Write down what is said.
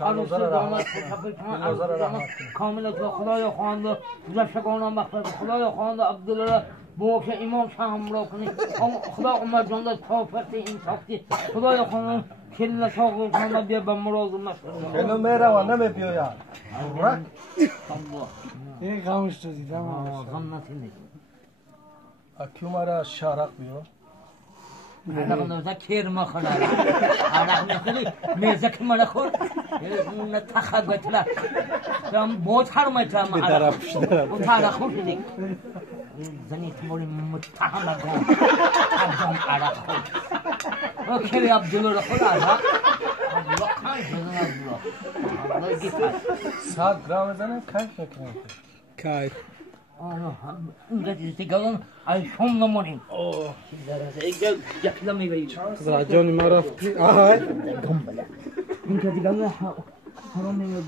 عروس داماد کامل تو خدای خوانده گذشتگانم مغفرت خدای خوانده عبدالله باش امام شاه همراه کنی خدا عمر جان داد کافرت این ساختی خدای خوانده کل ساق کنه بیا به مراد مشهور اینو میره و نمیبیاید این غمش تو دیدم غم نتینی اکیو مرا شارق بیو عرق نوزه کیر ما خونه عرق نخوری میزه که من خور نتخه گوتلا بود هر میترم عرق اون عرق خور شدی زنی تموری متهم کن حجم عرق خور کلی عبدالله رو خور عرق الله خان شدن عبدالله الله گیتر 100 گرم زنه کیف میکنه کیف اونجا دیگه ای شم نمونیم یک لمی بایی جانی ما رفتی آهای اینجا دیگه حرام نمیاد